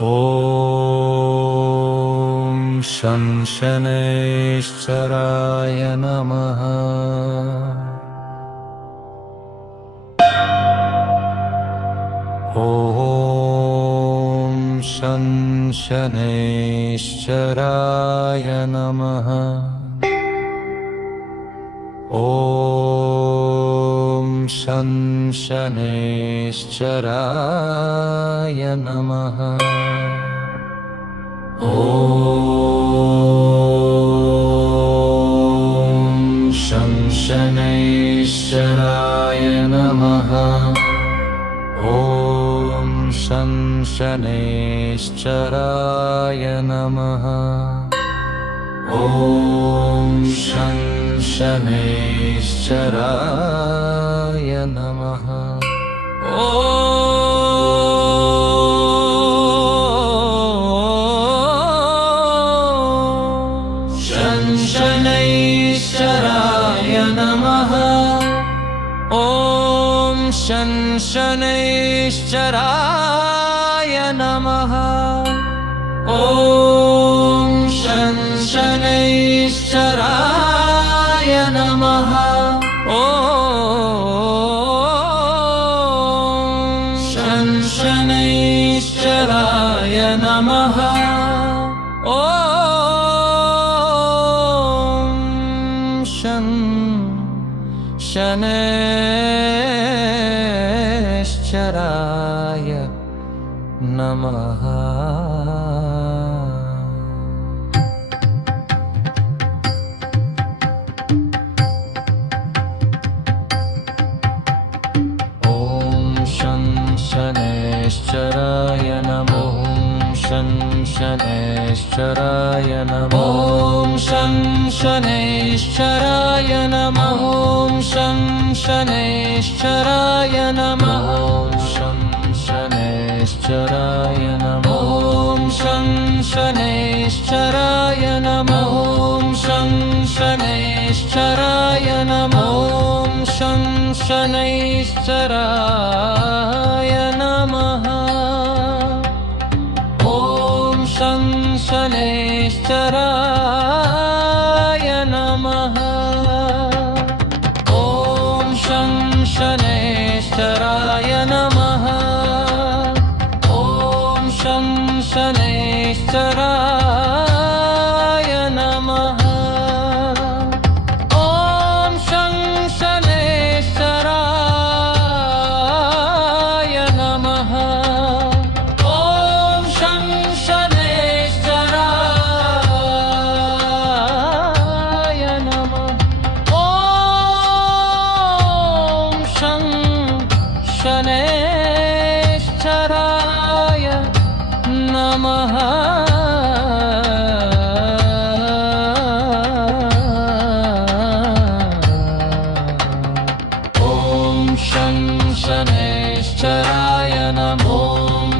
ॐ शं शनैश्चराय नमः। ॐ शं शनैश्चराय नमः। ॐ शं शनैश्चराय नमः। ॐ शं शनैश्चराय नमः। ॐ शं शनैश्चराय नमः। ॐ शं शनैश्चराय नमः। शं शनैश्चराय नमः। ॐ शं शनैश्चराय नमः। ॐ शं शनैश्चराय नमः। ॐ शं शनैश्चराय नमः। ॐ शं शनैश्चराय नमः। शनैश्चराय नमः। शं शनैश्चराय नमः। शं शनैश्चराय नमः। शं शनैश्चराय नमः। शं शनैश्चराय नमः। शं शनैश्चराय नमः। शं शनैश्चराय नमः। शं शनैश्चराय नमः। ॐ शं शनैश्चराय नमः। ॐ शं शनैश्चराय नमः। ॐ शं शनैश्चराय नमः। ॐ शं शनैश्चराय नमः। ॐ शं शनैश्चराय नमः। ॐ शं शनैश्चराय नमः। ॐ शं शनैश्चराय नमः।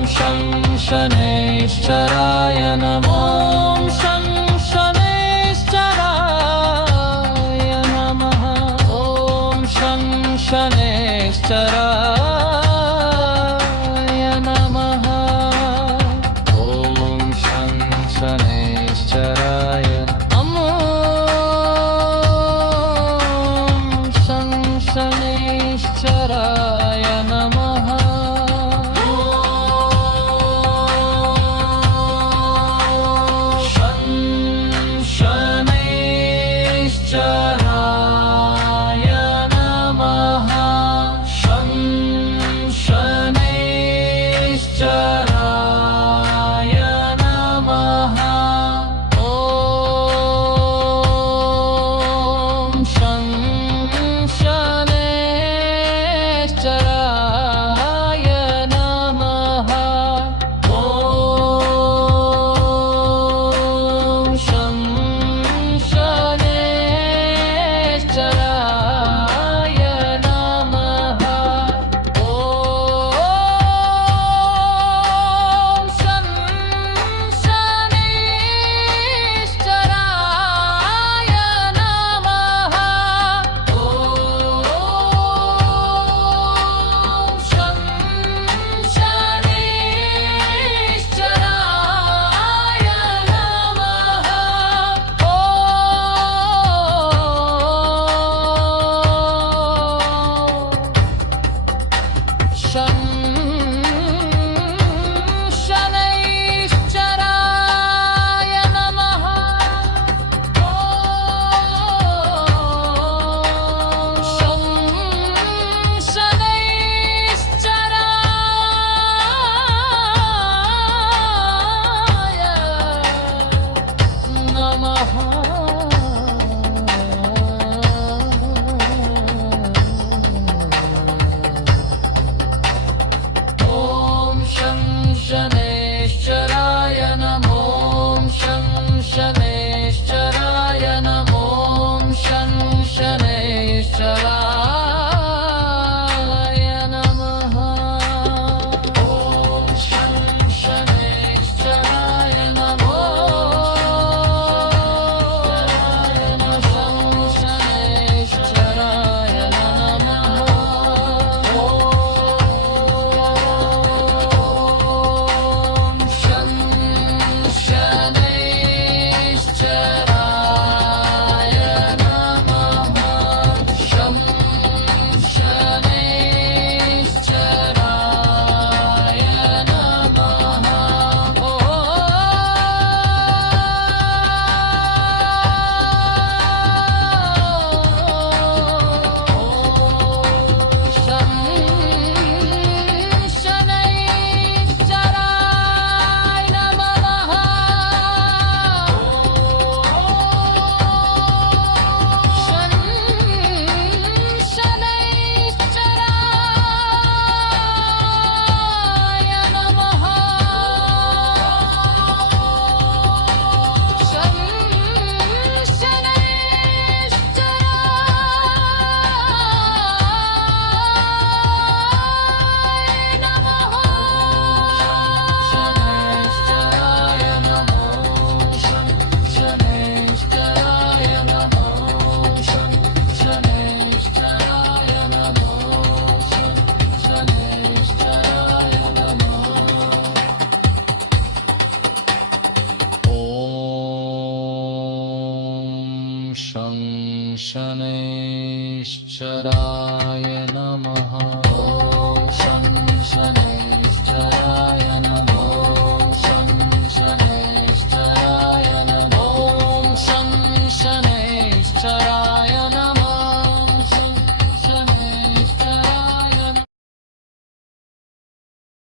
शं शनैश्चराय नमः। शं शनैश्चराय नमः। ॐ शं शनैश्चराय नमः। ॐ शं शनैश्चराय नमः। शं शनैश्चराय नमः। शं शनैश्चराय नमः। शं ॐ